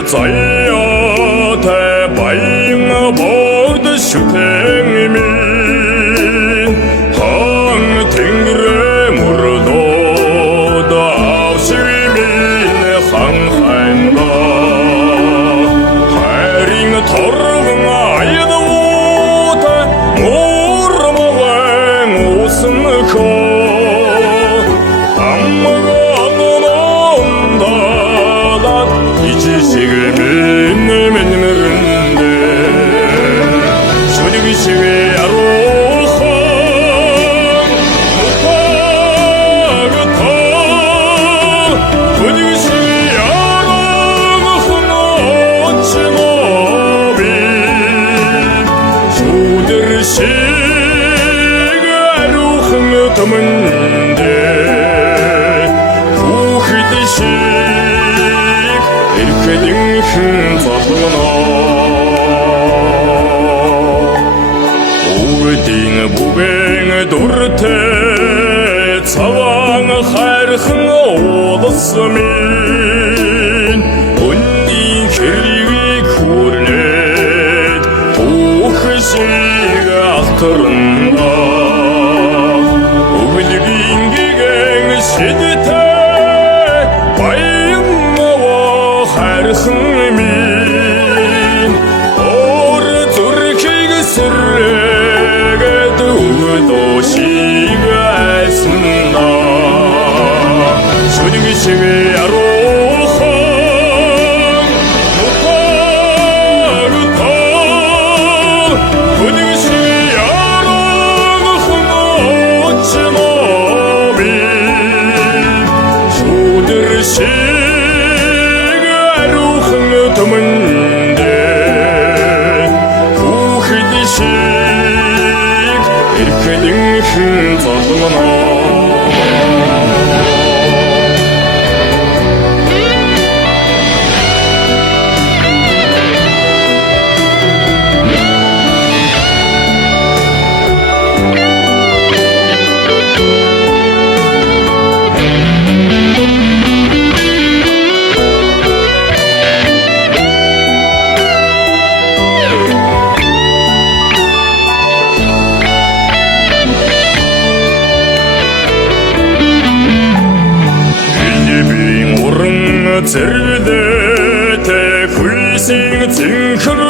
заяа тай баян богд шүтэн минь хан тэнгэрэ мөрдөө давшиг минь хан хайнда хайрын торгон аядуутай мөрмөгэн уснөхөө Томнде хүүхдшиг эрхэдэн залгана өвдийн бүбэн дуртай цаван хайрхан улс минь өнний хэргийг хүрлээд хүүхдшиг ахтарна баян мовоо хайрхан минь ор зүрхийг сэргээд өгдөөшиг айснаа шүнэг шиг яруухан мутагтаа шүнэг шиг яруухан очно шиг арухан томнде хүүхдшиг эрхэдэн залгана зэрэгдээ хүйсийн цэнхэр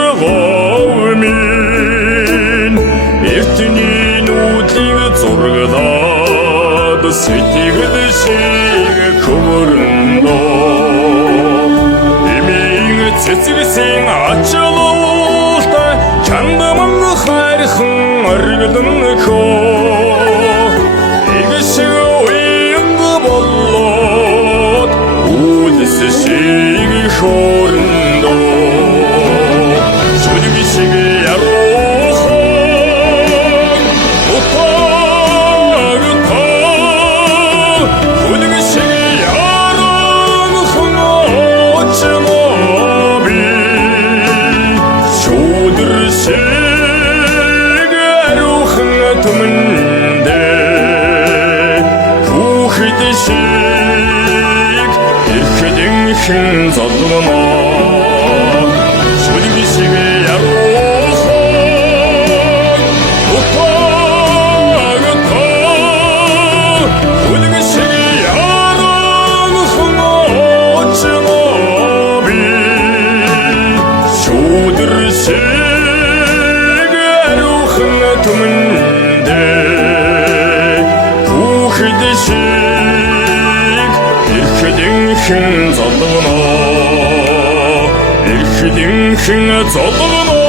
минь эртний нүдлийг зурглаад сэтгэл шиг хөвөрнөө эмийн цэцэгсэн ачлалтай чандаман хайрхан аргилан хөө игшиг уянг боллоо шиг хорндо шүнэг шиг яруухан мутагтаа шүнэг шиг яруухан очно би шүдэр шиг яруухан томнде хүүхдшиг эрхэдэн залгана шүнэг шиг яруухан мутагтаа шүнэг шиг яруухан очно би шүдэр шиг яруухан томнде хүүхдшиг эрхэдэн залгана эрхэдэн залгана